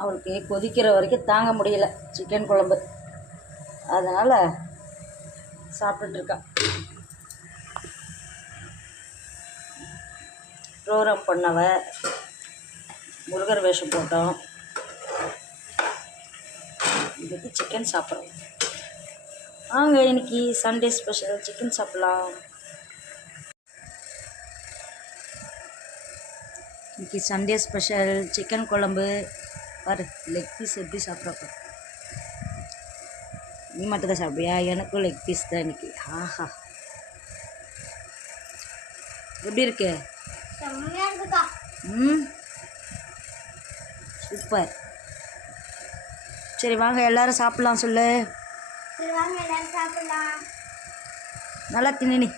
அவளுக்கு கொதிக்கிற வரைக்கும் தாங்க முடியல சிக்கன் குழம்பு, அதனால் சாப்பிட்டுட்ருக்கா. ப்ரோக்ராம் பண்ணவ முருகர் வேஷம் போட்டோம், இதுக்கு சிக்கன் சாப்பிட்றோம். வாங்க, இன்னைக்கு சண்டே ஸ்பெஷல் சிக்கன் சாப்பிட்லாம். இன்னைக்கு சண்டே ஸ்பெஷல் சிக்கன் குழம்பு. பாரு லெக் பீஸ் எப்படி சாப்பிட்றப்ப. நீ மட்டும் தான் சாப்பிடுவியா? எனக்கும் லெக் பீஸ் தான் இன்னைக்கு. ஆஹா, எப்படி இருக்கு? சூப்பர். சரி வாங்க எல்லாரும் சாப்பிட்லாம். சொல்லு, நல்லா தின்னு.